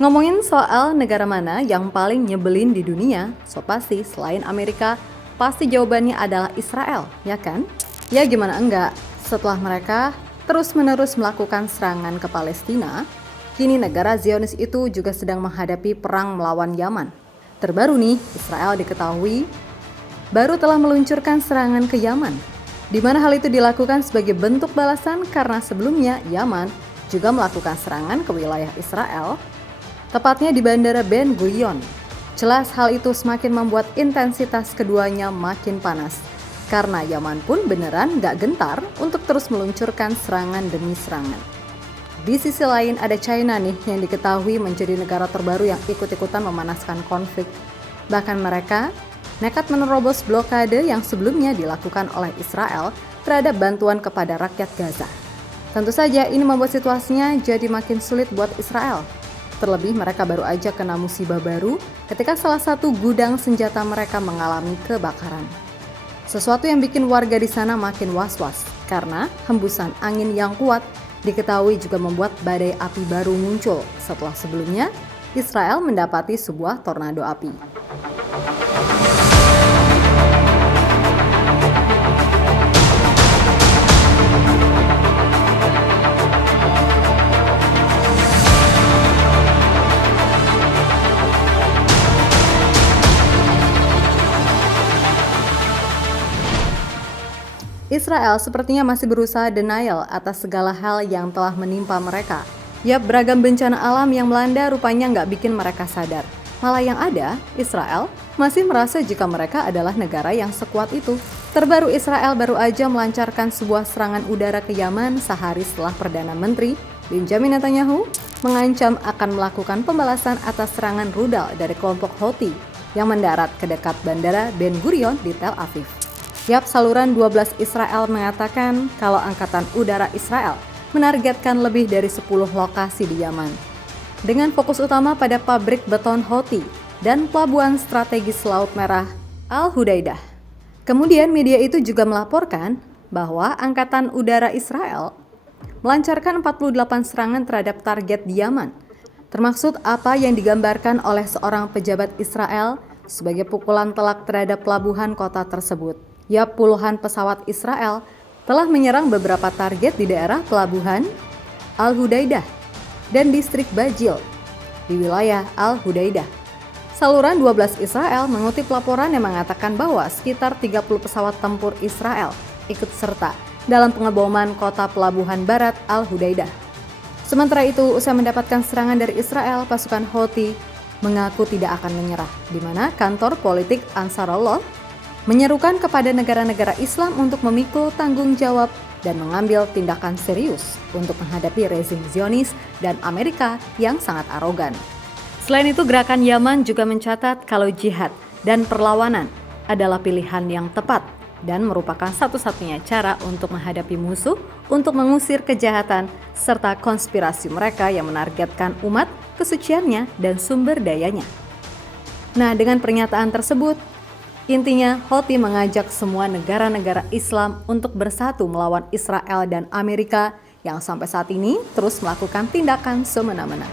Ngomongin soal negara mana yang paling nyebelin di dunia, so pasti selain Amerika, pasti jawabannya adalah Israel, ya kan? Ya gimana enggak, setelah mereka terus-menerus melakukan serangan ke Palestina, kini negara Zionis itu juga sedang menghadapi perang melawan Yaman. Terbaru nih, Israel diketahui baru telah meluncurkan serangan ke Yaman, di mana hal itu dilakukan sebagai bentuk balasan karena sebelumnya Yaman juga melakukan serangan ke wilayah Israel, tepatnya di Bandara Ben Gurion. Jelas hal itu semakin membuat intensitas keduanya makin panas, karena Yaman pun beneran gak gentar untuk terus meluncurkan serangan demi serangan. Di sisi lain ada China nih yang diketahui menjadi negara terbaru yang ikut-ikutan memanaskan konflik. Bahkan mereka nekat menerobos blokade yang sebelumnya dilakukan oleh Israel terhadap bantuan kepada rakyat Gaza. Tentu saja ini membuat situasinya jadi makin sulit buat Israel. Terlebih mereka baru aja kena musibah baru ketika salah satu gudang senjata mereka mengalami kebakaran. Sesuatu yang bikin warga di sana makin was-was karena hembusan angin yang kuat diketahui juga membuat badai api baru muncul setelah sebelumnya Israel mendapati sebuah tornado api. Israel sepertinya masih berusaha denial atas segala hal yang telah menimpa mereka. Yap, beragam bencana alam yang melanda rupanya nggak bikin mereka sadar. Malah yang ada, Israel masih merasa jika mereka adalah negara yang sekuat itu. Terbaru Israel baru aja melancarkan sebuah serangan udara ke Yaman sehari setelah Perdana Menteri Benjamin Netanyahu mengancam akan melakukan pembalasan atas serangan rudal dari kelompok Houthi yang mendarat ke dekat Bandara Ben Gurion di Tel Aviv. Yap, saluran 12 Israel mengatakan kalau Angkatan Udara Israel menargetkan lebih dari 10 lokasi di Yaman, dengan fokus utama pada pabrik beton Houthi dan pelabuhan strategis Laut Merah Al-Hudaidah. Kemudian media itu juga melaporkan bahwa Angkatan Udara Israel melancarkan 48 serangan terhadap target di Yaman, termaksud apa yang digambarkan oleh seorang pejabat Israel sebagai pukulan telak terhadap pelabuhan kota tersebut. Ya, puluhan pesawat Israel telah menyerang beberapa target di daerah pelabuhan Al-Hudaidah dan distrik Bajil di wilayah Al-Hudaidah. Saluran 12 Israel mengutip laporan yang mengatakan bahwa sekitar 30 pesawat tempur Israel ikut serta dalam pengeboman kota pelabuhan barat Al-Hudaidah. Sementara itu, usai mendapatkan serangan dari Israel, pasukan Houthi mengaku tidak akan menyerah, di mana kantor politik Ansarullah menyerukan kepada negara-negara Islam untuk memikul tanggung jawab dan mengambil tindakan serius untuk menghadapi rezim Zionis dan Amerika yang sangat arogan. Selain itu, gerakan Yaman juga mencatat kalau jihad dan perlawanan adalah pilihan yang tepat dan merupakan satu-satunya cara untuk menghadapi musuh, untuk mengusir kejahatan serta konspirasi mereka yang menargetkan umat, kesuciannya, dan sumber dayanya. Nah, dengan pernyataan tersebut, intinya, Houthi mengajak semua negara-negara Islam untuk bersatu melawan Israel dan Amerika yang sampai saat ini terus melakukan tindakan semena-mena.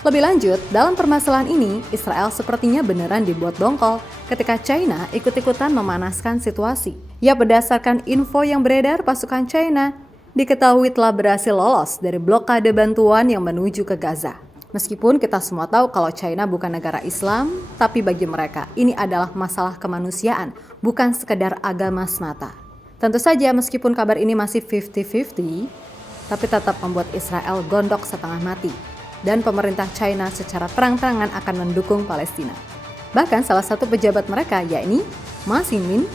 Lebih lanjut, dalam permasalahan ini, Israel sepertinya beneran dibuat dongkol ketika China ikut-ikutan memanaskan situasi. Ya, berdasarkan info yang beredar, pasukan China diketahui telah berhasil lolos dari blokade bantuan yang menuju ke Gaza. Meskipun kita semua tahu kalau China bukan negara Islam, tapi bagi mereka ini adalah masalah kemanusiaan, bukan sekedar agama semata. Tentu saja meskipun kabar ini masih 50-50, tapi tetap membuat Israel gondok setengah mati. Dan pemerintah China secara terang-terangan akan mendukung Palestina. Bahkan salah satu pejabat mereka, yakni Ma Xinmin,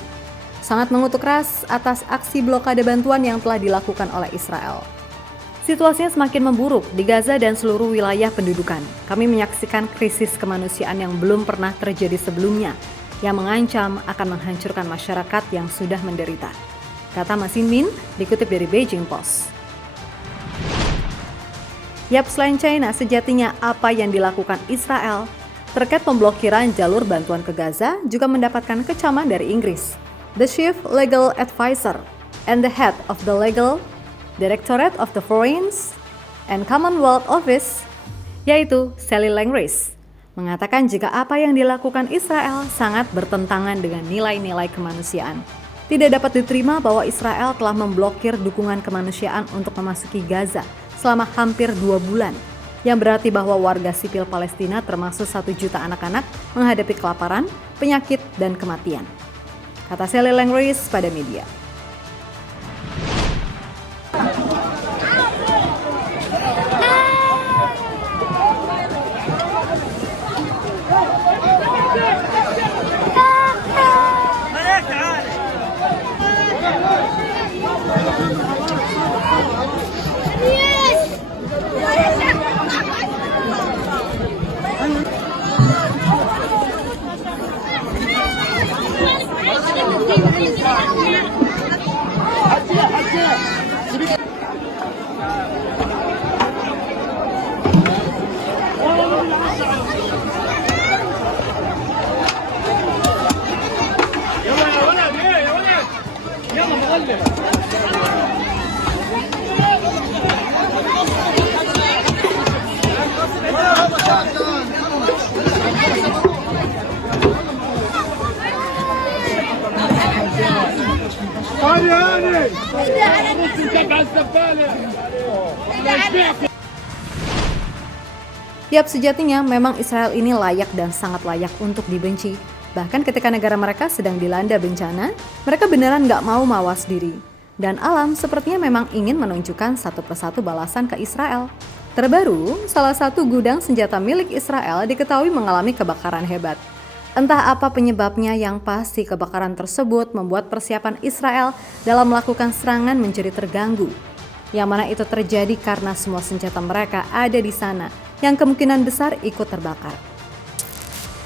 sangat mengutuk keras atas aksi blokade bantuan yang telah dilakukan oleh Israel. Situasinya semakin memburuk di Gaza dan seluruh wilayah pendudukan. Kami menyaksikan krisis kemanusiaan yang belum pernah terjadi sebelumnya, yang mengancam akan menghancurkan masyarakat yang sudah menderita, kata Ma Xinmin dikutip dari Beijing Post. Yap, selain China, sejatinya apa yang dilakukan Israel terkait pemblokiran jalur bantuan ke Gaza juga mendapatkan kecaman dari Inggris. The Chief Legal Advisor and the Head of the Legal Directorate of the Foreign and Commonwealth Office, yaitu Sally Langris, mengatakan jika apa yang dilakukan Israel sangat bertentangan dengan nilai-nilai kemanusiaan. Tidak dapat diterima bahwa Israel telah memblokir dukungan kemanusiaan untuk memasuki Gaza selama hampir 2 bulan, yang berarti bahwa warga sipil Palestina termasuk 1 juta anak-anak menghadapi kelaparan, penyakit, dan kematian, kata Sally Langris pada media. Yap, sejatinya memang Israel ini layak dan sangat layak untuk dibenci. Bahkan ketika negara mereka sedang dilanda bencana, mereka beneran nggak mau mawas diri. Dan alam sepertinya memang ingin menunjukkan satu persatu balasan ke Israel. Terbaru, salah satu gudang senjata milik Israel diketahui mengalami kebakaran hebat. Entah apa penyebabnya, yang pasti kebakaran tersebut membuat persiapan Israel dalam melakukan serangan menjadi terganggu. Yang mana itu terjadi karena semua senjata mereka ada di sana, yang kemungkinan besar ikut terbakar.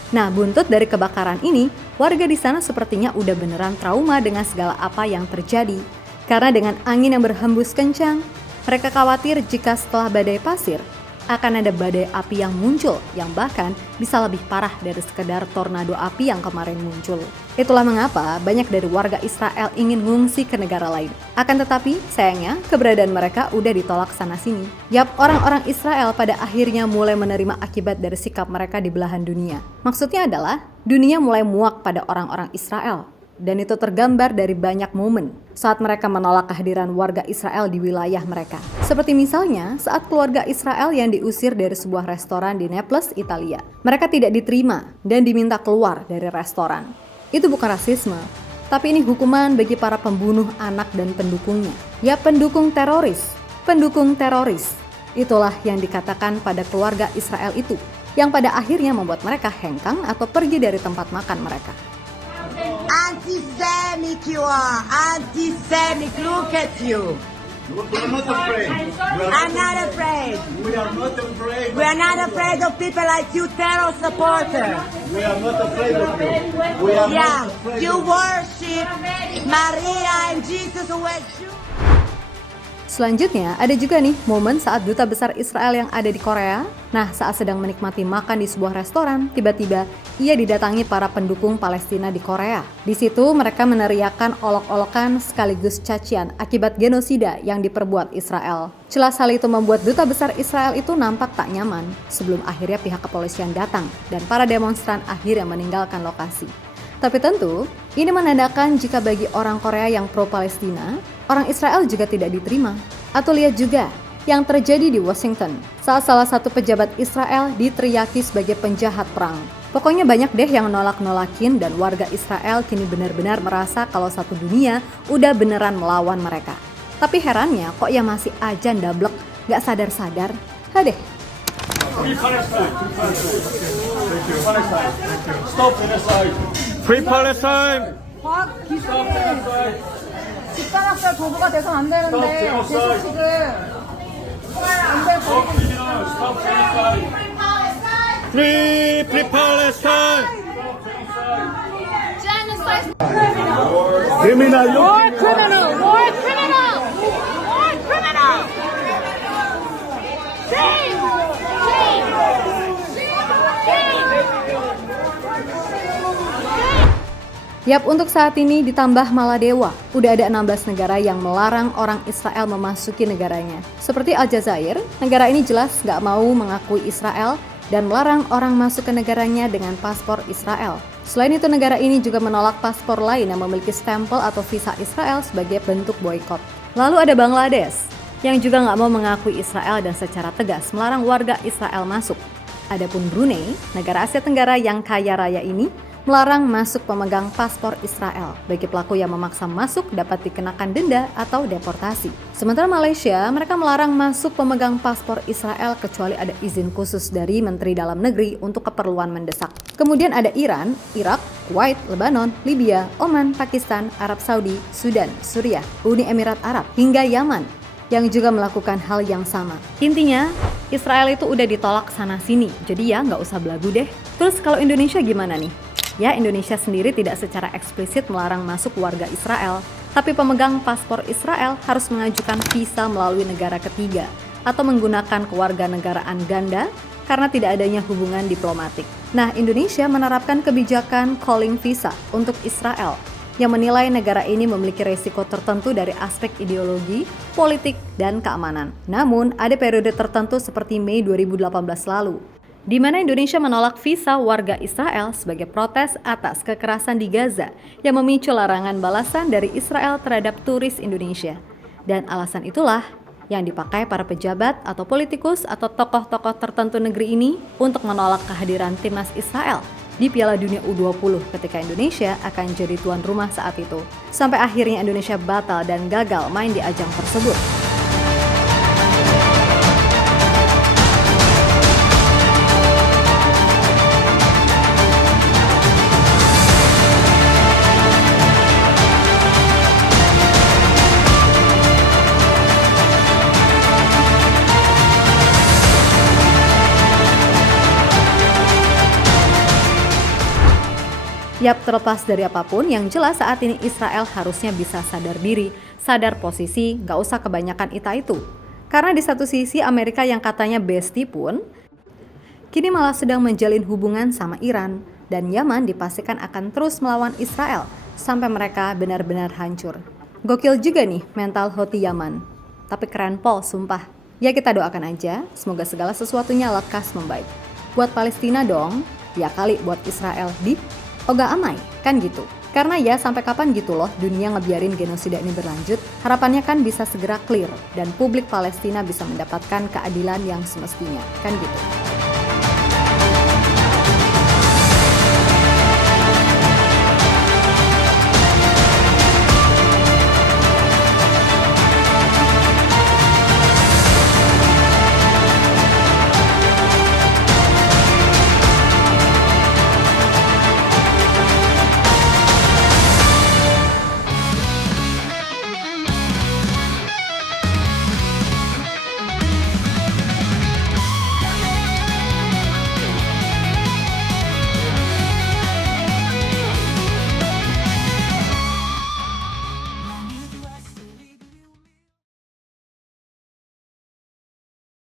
Nah, buntut dari kebakaran ini, warga di sana sepertinya udah beneran trauma dengan segala apa yang terjadi. Karena dengan angin yang berhembus kencang, mereka khawatir jika setelah badai pasir, akan ada badai api yang muncul yang bahkan bisa lebih parah dari sekedar tornado api yang kemarin muncul. Itulah mengapa banyak dari warga Israel ingin mengungsi ke negara lain. Akan tetapi, sayangnya keberadaan mereka udah ditolak sana-sini. Yap, orang-orang Israel pada akhirnya mulai menerima akibat dari sikap mereka di belahan dunia. Maksudnya adalah, dunia mulai muak pada orang-orang Israel. Dan itu tergambar dari banyak momen saat mereka menolak kehadiran warga Israel di wilayah mereka. Seperti misalnya saat keluarga Israel yang diusir dari sebuah restoran di Naples, Italia. Mereka tidak diterima dan diminta keluar dari restoran. Itu bukan rasisme, tapi ini hukuman bagi para pembunuh anak dan pendukungnya. Ya, pendukung teroris. Pendukung teroris. Itulah yang dikatakan pada keluarga Israel itu, yang pada akhirnya membuat mereka hengkang atau pergi dari tempat makan mereka. Anti-Semitic you are! Anti-Semitic, look at you! We are not afraid. I'm not afraid. We are not afraid. We are not afraid of people like you, terror supporter. We are not afraid of you. We are Yeah, not afraid you of you. worship Maria and Jesus who was Jew. Selanjutnya, ada juga nih momen saat duta besar Israel yang ada di Korea. Nah, saat sedang menikmati makan di sebuah restoran, tiba-tiba ia didatangi para pendukung Palestina di Korea. Di situ mereka meneriakkan olok-olokan sekaligus cacian akibat genosida yang diperbuat Israel. Jelas hal itu membuat duta besar Israel itu nampak tak nyaman sebelum akhirnya pihak kepolisian datang dan para demonstran akhirnya meninggalkan lokasi. Tapi tentu, ini menandakan jika bagi orang Korea yang pro-Palestina, orang Israel juga tidak diterima. Atau lihat juga yang terjadi di Washington, saat salah satu pejabat Israel diteriaki sebagai penjahat perang. Pokoknya banyak deh yang nolak-nolakin dan warga Israel kini benar-benar merasa kalau satu dunia udah beneran melawan mereka. Tapi herannya kok ya masih aja ndablek, gak sadar-sadar. Hadeh. Free Palestine! Free Palestine! Stop genocide! Free Palestine! 과학 기술이 집단학살 도구가 돼선 안 되는데 Stop genocide. 계속 지금 Stop genocide. Free Palestine. Criminal, you More criminal! More criminal! More criminal! Shame! Shame! Shame! Yap, untuk saat ini ditambah Maladewa, udah ada 16 negara yang melarang orang Israel memasuki negaranya. Seperti Aljazair, negara ini jelas nggak mau mengakui Israel dan melarang orang masuk ke negaranya dengan paspor Israel. Selain itu, negara ini juga menolak paspor lain yang memiliki stempel atau visa Israel sebagai bentuk boikot. Lalu ada Bangladesh, yang juga nggak mau mengakui Israel dan secara tegas melarang warga Israel masuk. Adapun Brunei, negara Asia Tenggara yang kaya raya ini, melarang masuk pemegang paspor Israel. Bagi pelaku yang memaksa masuk dapat dikenakan denda atau deportasi. Sementara Malaysia, mereka melarang masuk pemegang paspor Israel kecuali ada izin khusus dari Menteri Dalam Negeri untuk keperluan mendesak. Kemudian ada Iran, Irak, Kuwait, Lebanon, Libya, Oman, Pakistan, Arab Saudi, Sudan, Suriah, Uni Emirat Arab, hingga Yaman yang juga melakukan hal yang sama. Intinya, Israel itu udah ditolak sana-sini, jadi ya nggak usah belagu deh. Terus kalau Indonesia gimana nih? Ya, Indonesia sendiri tidak secara eksplisit melarang masuk warga Israel, tapi pemegang paspor Israel harus mengajukan visa melalui negara ketiga atau menggunakan kewarganegaraan ganda karena tidak adanya hubungan diplomatik. Nah, Indonesia menerapkan kebijakan calling visa untuk Israel yang menilai negara ini memiliki resiko tertentu dari aspek ideologi, politik, dan keamanan. Namun, ada periode tertentu seperti Mei 2018 lalu, di mana Indonesia menolak visa warga Israel sebagai protes atas kekerasan di Gaza yang memicu larangan balasan dari Israel terhadap turis Indonesia. Dan alasan itulah yang dipakai para pejabat atau politikus atau tokoh-tokoh tertentu negeri ini untuk menolak kehadiran timnas Israel di Piala Dunia U20 ketika Indonesia akan jadi tuan rumah saat itu. Sampai akhirnya Indonesia batal dan gagal main di ajang tersebut. Yap, terlepas dari apapun, yang jelas saat ini Israel harusnya bisa sadar diri, sadar posisi, gak usah kebanyakan itu. Karena di satu sisi Amerika yang katanya bestie pun, kini malah sedang menjalin hubungan sama Iran, dan Yaman dipastikan akan terus melawan Israel sampai mereka benar-benar hancur. Gokil juga nih mental Houthi Yaman, tapi keren pol sumpah. Ya kita doakan aja, semoga segala sesuatunya lekas membaik. Buat Palestina dong, ya kali buat Israel di Oga amai, kan gitu. Karena ya sampai kapan gitu loh dunia ngebiarin genosida ini berlanjut. Harapannya kan bisa segera clear dan publik Palestina bisa mendapatkan keadilan yang semestinya, kan gitu.